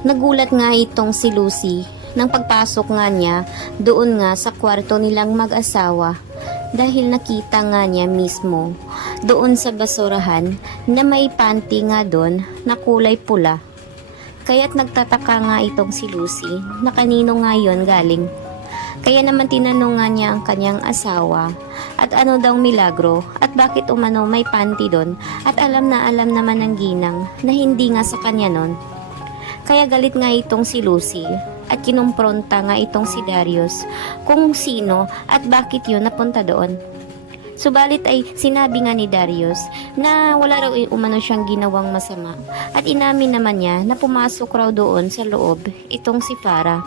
Nagulat nga itong si Lucy nang pagpasok nga niya doon nga sa kwarto nilang mag-asawa dahil nakita nga niya mismo doon sa basurahan na may panty nga doon na kulay pula. Kaya't nagtataka nga itong si Lucy na kanino nga yon galing. Kaya naman tinanong nga niya ang kanyang asawa at ano daw milagro at bakit umano may panty doon at alam naman ng ginang na hindi nga sa kanya nun. Kaya galit nga itong si Lucy at kinumpronta nga itong si Darius kung sino at bakit yun napunta doon. Subalit ay sinabi nga ni Darius na wala raw umano siyang ginawang masama at inamin naman niya na pumasok raw doon sa loob itong si Farah.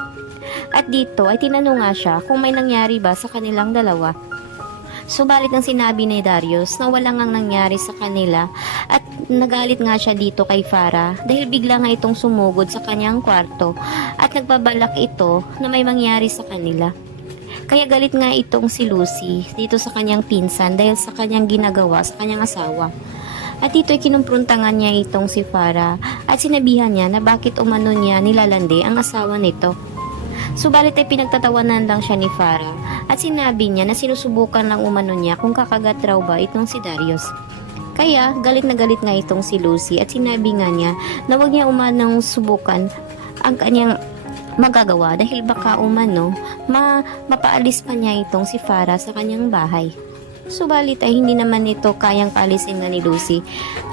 At dito ay tinanong nga siya kung may nangyari ba sa kanilang dalawa. Subalit ang sinabi ni Darius na wala ngang nangyari sa kanila at nagalit nga siya dito kay Farah dahil bigla nga itong sumugod sa kanyang kwarto at nagbabalak ito na may mangyari sa kanila. Kaya galit nga itong si Lucy dito sa kanyang pinsan dahil sa kanyang ginagawa sa kanyang asawa. At dito ay kinumpronta nga niya itong si Farah at sinabihan niya na bakit umano niya nilalandi ang asawa nito. Subalit ay pinagtatawanan lang siya ni Farah at sinabi niya na sinusubukan lang umano niya kung kakagat raw ba itong si Darius. Kaya galit na galit nga itong si Lucy at sinabi nga niya na huwag niya umanong subukan ang kanyang magagawa dahil baka umano mapaalis pa niya itong si Farah sa kanyang bahay. Subalit ay hindi naman ito kayang paalisin nga ni Lucy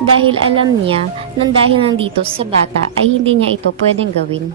dahil alam niya na dahil nandito sa bata ay hindi niya ito pwedeng gawin.